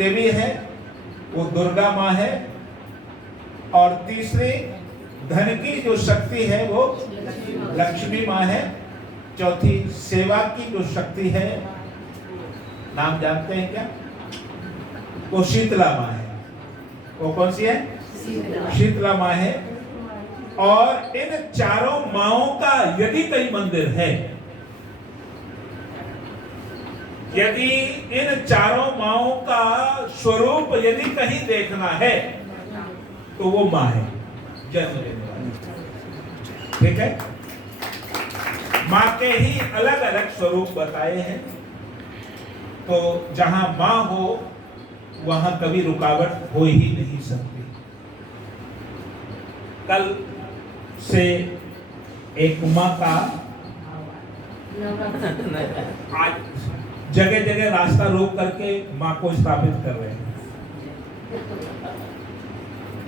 देवी है वो दुर्गा माँ है, और तीसरी धन की जो शक्ति है वो लक्ष्मी माँ है, चौथी सेवा की जो शक्ति है, नाम जानते हैं क्या, वो शीतला माँ है। वो कौन सी है? शीतला माँ है। और इन चारों माँओं का यदि कहीं मंदिर है, यदि इन चारों माँओं का स्वरूप यदि कहीं देखना है तो वो माँ है, जन्म देने वाली। ठीक है, माँ के ही अलग अलग स्वरूप बताए हैं। तो जहां माँ हो वहां कभी रुकावट हो ही नहीं सकती। कल से एक माँ का आज जगह जगह रास्ता रोक करके माँ को स्थापित कर रहे हैं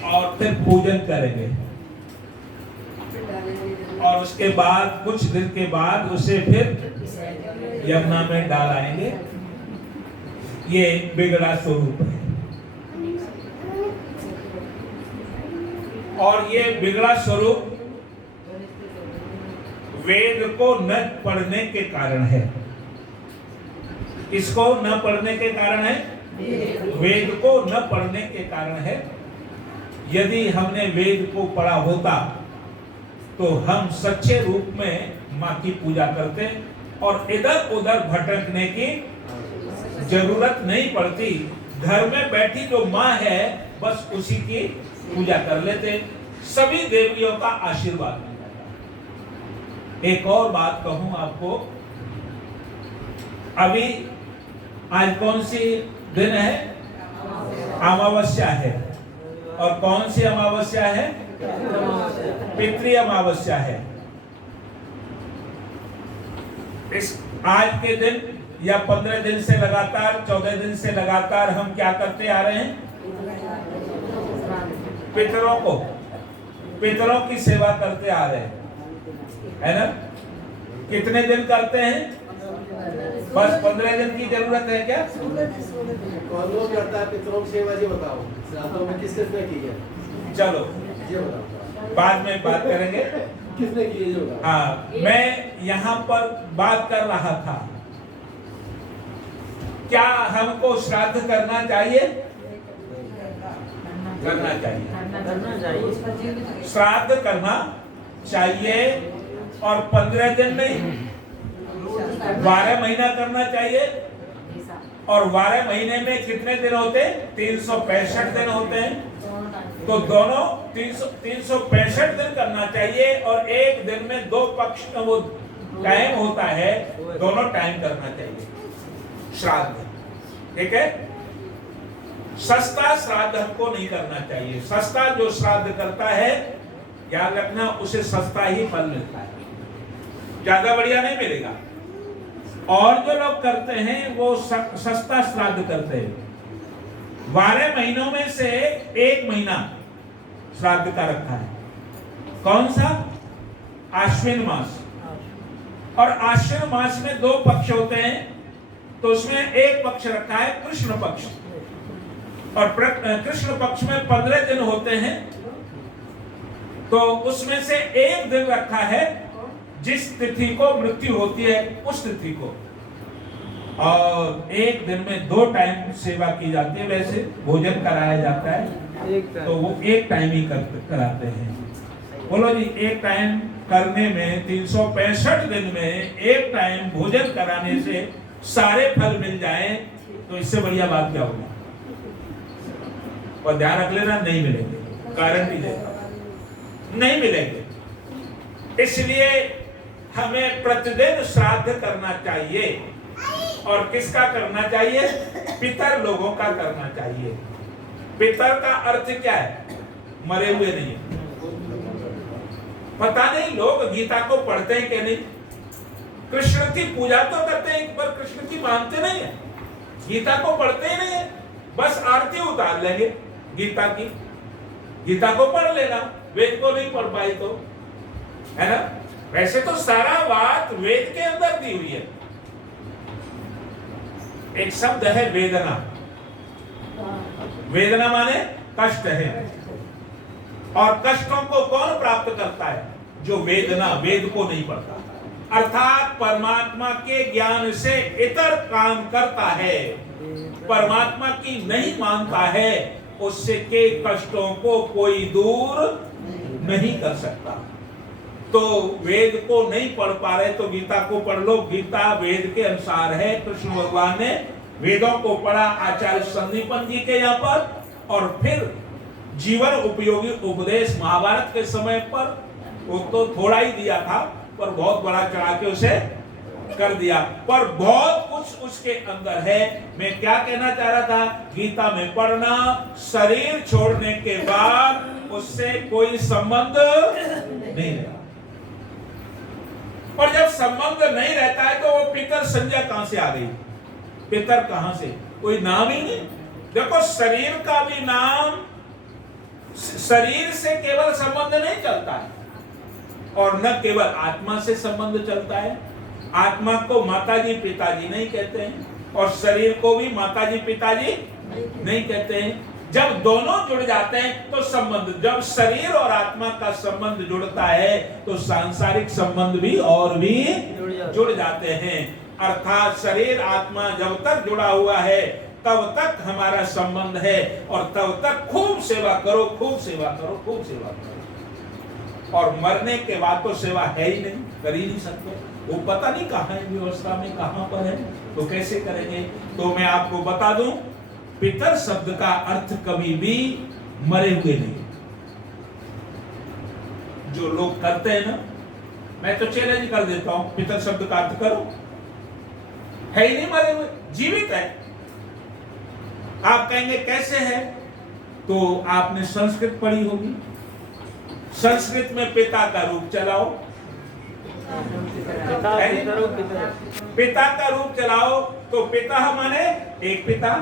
और फिर पूजन करेंगे, और उसके बाद कुछ दिन के बाद उसे फिर यमुना में डाल आएंगे। ये बिगड़ा स्वरूप है, और ये बिगड़ा स्वरूप वेद को न पढ़ने के कारण है। इसको न पढ़ने के कारण है, वेद को न पढ़ने के कारण है। यदि हमने वेद को पढ़ा होता तो हम सच्चे रूप में माँ की पूजा करते और इधर उधर भटकने की जरूरत नहीं पड़ती। घर में बैठी जो माँ है बस उसी की पूजा कर लेते, सभी देवियों का आशीर्वाद मिल जाता। एक और बात कहूं आपको, अभी आज कौन सी दिन है? अमावस्या है। और कौन सी अमावस्या है? पितृ अमावस्या है। इस आज के दिन या 15 दिन से लगातार, 14 दिन से लगातार हम क्या करते आ रहे हैं? पितरों की सेवा करते आ रहे हैं, है ना? कितने दिन करते हैं? बस 15 दिन की जरूरत है क्या? कौन लोग करता है पितरों की सेवा? जी बताओ, श्राद्धों में किस किसने की है? चलो जी बताओ, बाद में बात करेंगे। किसने की है? जो हाँ, मैं यहाँ पर बात कर रहा था, क्या हमको श्राद्ध करना चाहिए? करना चाहिए। श्राद्ध करना चाहिए, और 15 दिन नहीं, 12 महीना करना चाहिए। और 12 महीने में कितने दिन होते? 365 दिन होते हैं। तो दोनों 365 दिन करना चाहिए, और एक दिन में 2 पक्ष वो टाइम होता है, दोनों टाइम करना चाहिए श्राद्ध। ठीक है, सस्ता श्राद्ध हमको नहीं करना चाहिए। सस्ता जो श्राद्ध करता है, याद रखना, उसे सस्ता ही फल मिलता है, ज्यादा बढ़िया नहीं मिलेगा। और जो लोग करते हैं वो सस्ता श्राद्ध करते हैं। 12 महीनों में से 1 महीना श्राद्ध का रखा है। कौन सा? आश्विन मास। और आश्विन मास में 2 पक्ष होते हैं, तो उसमें एक पक्ष रखा है कृष्ण पक्ष, और कृष्ण पक्ष में 15 दिन होते हैं, तो उसमें से एक दिन रखा है जिस तिथि को मृत्यु होती है उस तिथि को, और एक दिन में 2 टाइम सेवा की जाती है। वैसे भोजन कराया जाता है तो वो एक टाइम ही कराते हैं। बोलो जी, एक टाइम करने में 365 दिन में एक टाइम भोजन कराने से सारे फल मिल जाए तो इससे बढ़िया बात क्या होगी? और ध्यान रख लेना, नहीं मिलेंगे, गारंटी देता हूं, नहीं मिलेंगे। इसलिए हमें प्रतिदिन श्राद्ध करना चाहिए। और किसका करना चाहिए? पितर लोगों का करना चाहिए। पितर का अर्थ क्या है? मरे हुए नहीं। पता नहीं लोग गीता को पढ़ते हैं कि नहीं, कृष्ण की पूजा तो करते हैं पर कृष्ण की मानते नहीं है, गीता को पढ़ते ही नहीं है, बस आरती उतार लेंगे गीता की। गीता को पढ़ लेना, वेद को नहीं पढ़ पाए तो, है ना? वैसे तो सारा बात वेद के अंदर दी हुई है। एक शब्द है वेदना। वेदना माने कष्ट है। और कष्टों को कौन प्राप्त करता है? जो वेदना वेद को नहीं पढ़ता, अर्थात परमात्मा के ज्ञान से इतर काम करता है, परमात्मा की नहीं मानता है, उससे के कष्टों को कोई दूर नहीं कर सकता। तो वेद को नहीं पढ़ पा रहे तो गीता को पढ़ लो। गीता वेद के अनुसार है। कृष्ण भगवान ने वेदों को पढ़ा आचार्य संदीपन जी के यहाँ पर, और फिर जीवन उपयोगी उपदेश महाभारत के समय पर वो तो थोड़ा ही दिया था, पर बहुत बड़ा चढ़ा के उसे कर दिया, पर बहुत कुछ उसके अंदर है। मैं क्या कहना चाह रहा था, गीता में पढ़ना, शरीर छोड़ने के बाद उससे कोई संबंध नहीं रहता। और जब संबंध नहीं रहता है तो वो पितर संज्ञा कहां से आ गई? पितर कहां से? कोई नाम ही नहीं। देखो, शरीर का भी नाम, शरीर से केवल संबंध नहीं चलता है, और न केवल आत्मा से संबंध चलता है। आत्मा को माताजी पिताजी नहीं कहते हैं, और शरीर को भी माताजी पिताजी नहीं कहते हैं। जब दोनों जुड़ जाते हैं तो संबंध, जब शरीर और आत्मा का संबंध जुड़ता है तो सांसारिक संबंध भी और भी जुड़ जाते हैं। अर्थात शरीर आत्मा जब तक जुड़ा हुआ है तब तक हमारा संबंध है, और तब तक खूब सेवा करो, खूब सेवा करो, खूब सेवा करो। और मरने के बाद तो सेवा है ही नहीं, कर ही नहीं सकते। वो पता नहीं कहाँ है, व्यवस्था में कहाँ पर है, तो कैसे करेंगे? तो मैं आपको बता दूं, पितर शब्द का अर्थ कभी भी मरे हुए नहीं। जो लोग करते हैं ना, मैं तो चैलेंज कर देता हूं, पितर शब्द का अर्थ करो, है ही नहीं मरे हुए, जीवित है। आप कहेंगे कैसे है? तो आपने संस्कृत पढ़ी होगी, संस्कृत में पिता का रूप चलाओ, पिता का रूप चलाओ तो पिता माने एक पिता,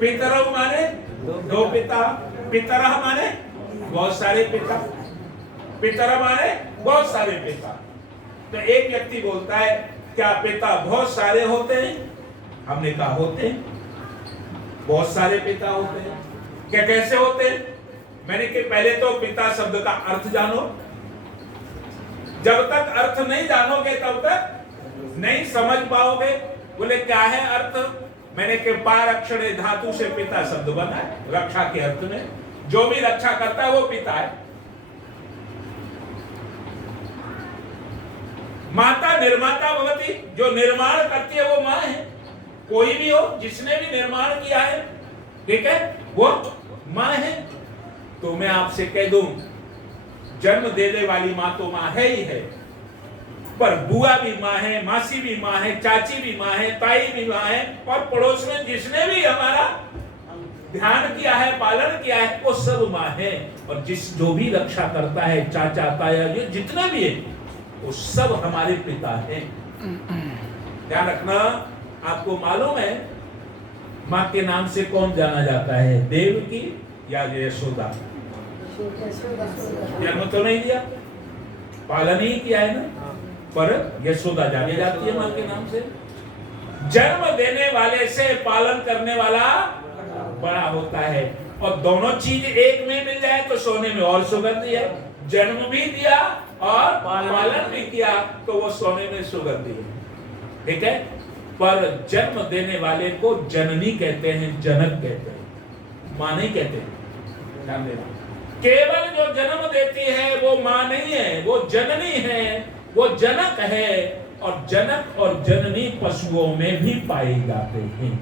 पितरव माने दो पिता, पितरह माने बहुत सारे पिता, पितर माने बहुत सारे पिता। तो एक व्यक्ति बोलता है क्या पिता बहुत सारे होते हैं? हमने कहा होते हैं, बहुत सारे पिता होते हैं। क्या कैसे होते हैं? मैंने कि पहले तो पिता शब्द का अर्थ जानो, जब तक अर्थ नहीं जानोगे तब तक नहीं समझ पाओगे। बोले क्या है अर्थ? मैंने कि पार अक्षरे धातु से पिता शब्द बना है, रक्षा के अर्थ में। जो भी रक्षा करता है वो पिता है। माता निर्माता भवती, जो निर्माण करती है वो मां है। कोई भी हो जिसने भी निर्माण किया है, ठीक है, वो मां है। तो मैं आपसे कह दूं, जन्म देने वाली मां तो मां है ही है, पर बुआ भी मां है, मासी भी मां है, चाची भी मां है, ताई भी मां है, और पड़ोस में जिसने भी हमारा ध्यान किया है, पालन किया है, वो सब मां है। और जो भी रक्षा करता है, चाचा ताया ये जितने भी है, वो सब हमारे पिता हैं। ध्यान रखना, आपको मालूम है मां के नाम से कौन जाना जाता है? देवकी या यशोदा? जन्म तो नहीं दिया, पालन ही किया है ना, पर यशोदा जानी जाती है मां के नाम से। जन्म देने वाले से पालन करने वाला बड़ा होता है। और दोनों चीज एक में मिल जाए तो सोने में और सुगंधी है। जन्म भी दिया और पालन भी किया तो वो सोने में सुगंधी है, ठीक है। पर जन्म देने वाले को जननी कहते हैं, जनक कहते हैं, मां नहीं कहते। ध्यान देना, केवल जो जन्म देती है वो मां नहीं है, वो जननी है, वो जनक है। और जनक और जननी पशुओं में भी पाए जाते हैं।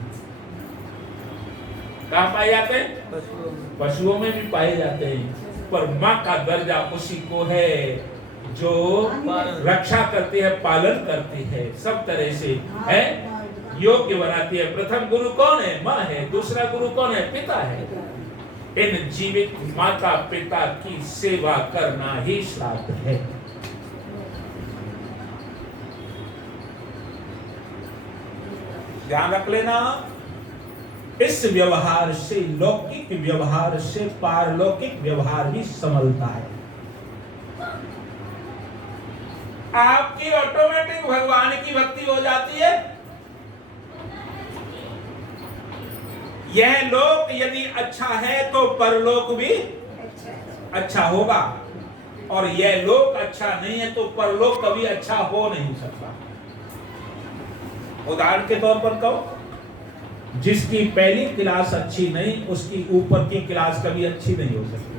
कहां पाए जाते हैं? पशुओं में भी पाए जाते हैं। पर मां का दर्जा उसी को है जो रक्षा करती है, पालन करती है, सब तरह से है, योग्य बनाती है। प्रथम गुरु कौन है? मां है। दूसरा गुरु कौन है? पिता है। इन जीवित माता पिता की सेवा करना ही श्राद्ध है। ध्यान रख लेना, इस व्यवहार से, लौकिक व्यवहार से पारलौकिक व्यवहार भी संभलता है। आपकी ऑटोमेटिक भगवान की भक्ति हो जाती है। यह लोक यदि अच्छा है तो परलोक भी अच्छा होगा, और यह लोक अच्छा नहीं है तो परलोक कभी अच्छा हो नहीं सकता। उदाहरण के तौर पर कहो, जिसकी पहली क्लास अच्छी नहीं, उसकी ऊपर की क्लास कभी अच्छी नहीं हो सकती।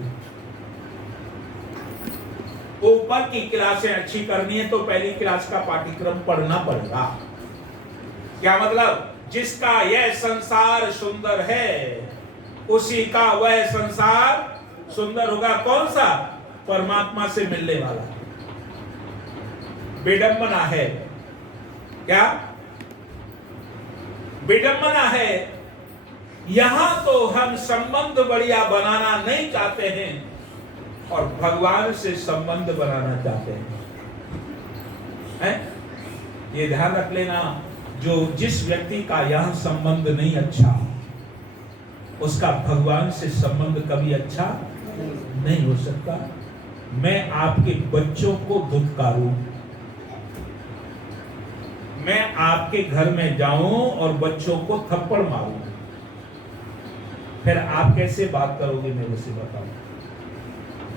ऊपर की क्लासें अच्छी करनी है तो पहली क्लास का पाठ्यक्रम पढ़ना पड़ेगा। क्या मतलब? जिसका यह संसार सुंदर है उसी का वह संसार सुंदर होगा। कौन सा? परमात्मा से मिलने वाला। विडंबना है क्या? विडंबना है। यहां तो हम संबंध बढ़िया बनाना नहीं चाहते हैं और भगवान से संबंध बनाना चाहते हैं। ये ध्यान रख लेना, जो जिस व्यक्ति का यहां संबंध नहीं अच्छा, उसका भगवान से संबंध कभी अच्छा नहीं हो सकता। मैं आपके बच्चों को धुतकारूं, मैं आपके घर में जाऊं और बच्चों को थप्पड़ मारूं, फिर आप कैसे बात करोगे मेरे से बताओ?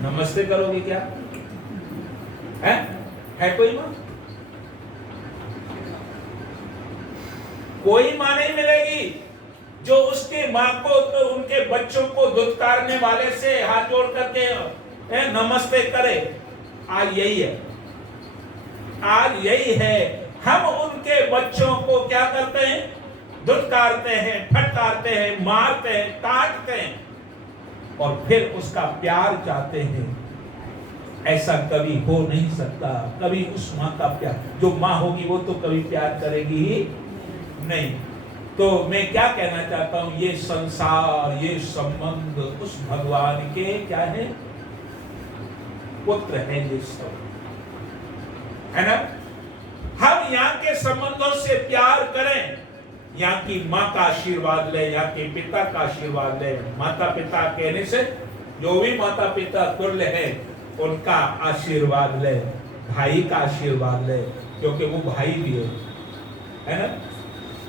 नमस्ते करोगे क्या? है कोई मां? कोई मां नहीं मिलेगी जो उसके मां को तो उनके बच्चों को धुतकारने वाले से हाथ जोड़ करके नमस्ते करे। आज यही है, आज यही है। हम उनके बच्चों को क्या करते हैं? धुतकारते हैं, फटकारते हैं, मारते हैं, काटते हैं और फिर उसका प्यार चाहते हैं। ऐसा कभी हो नहीं सकता। कभी उस मां का प्यार, जो मां होगी वो तो कभी प्यार करेगी ही नहीं। तो मैं क्या कहना चाहता हूं, ये संसार, ये संबंध उस भगवान के क्या है? पुत्र है ये सब, है ना? हम यहाँ के संबंधों से प्यार करें, यहाँ की माँ का आशीर्वाद ले, यहाँ के पिता का आशीर्वाद ले। माता पिता कहने से जो भी माता पिता तुल्य है उनका आशीर्वाद ले, भाई का आशीर्वाद ले, क्योंकि वो भाई भी है ना?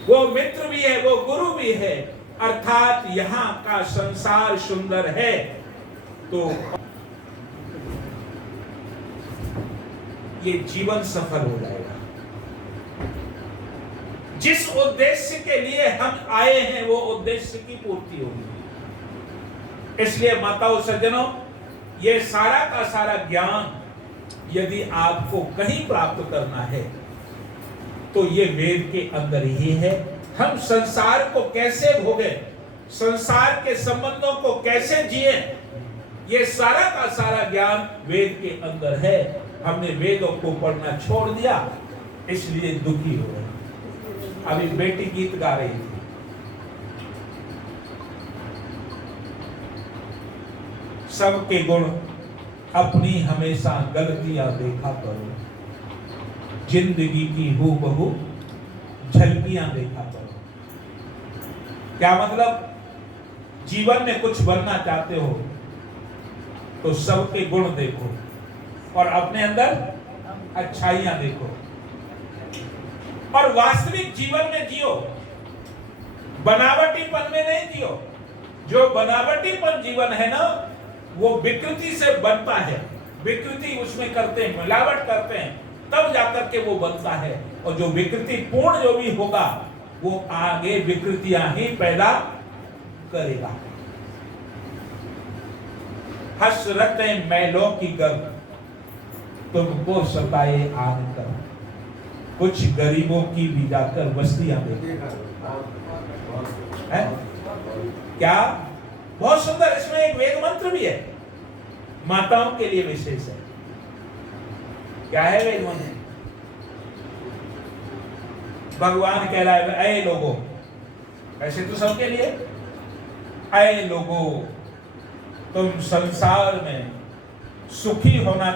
वो मित्र भी है, वो गुरु भी है। अर्थात यहाँ का संसार सुंदर है तो ये जीवन सफल हो जाएगा। जिस उद्देश्य के लिए हम आए हैं वो उद्देश्य की पूर्ति होगी। इसलिए माताओं सज्जनों, ये सारा का सारा ज्ञान यदि आपको कहीं प्राप्त करना है तो ये वेद के अंदर ही है। हम संसार को कैसे भोगे, संसार के संबंधों को कैसे जिए, ये सारा का सारा ज्ञान वेद के अंदर है। हमने वेदों को पढ़ना छोड़ दिया, इसलिए दुखी हो रहे। अभी बेटी गीत गा रही थी, सबके गुण अपनी हमेशा गलतियां देखा करो, जिंदगी की हूबहू झलकियां देखा करो। क्या मतलब? जीवन में कुछ बनना चाहते हो तो सबके गुण देखो और अपने अंदर अच्छाइयां देखो और वास्तविक जीवन में जियो, बनावटीपन में नहीं जियो। जो बनावटीपन जीवन है ना, वो विकृति से बनता है। विकृति उसमें करते हैं, मिलावट करते हैं, तब जाकर के वो बनता है। और जो विकृति पूर्ण जो भी होगा वो आगे विकृतियां ही पैदा करेगा। हसरतें मैलों की गर्द तुमको सताए आन कर, कुछ गरीबों की भी जाकर बस्तियां देखा है। क्या बहुत सुंदर, इसमें एक वेद मंत्र भी है, माताओं के लिए विशेष है। क्या है वेद मंत्र? भगवान कह रहा है, ऐ लोगों, ऐसे तो सबके लिए, ऐ लोगों, तुम संसार में सुखी होना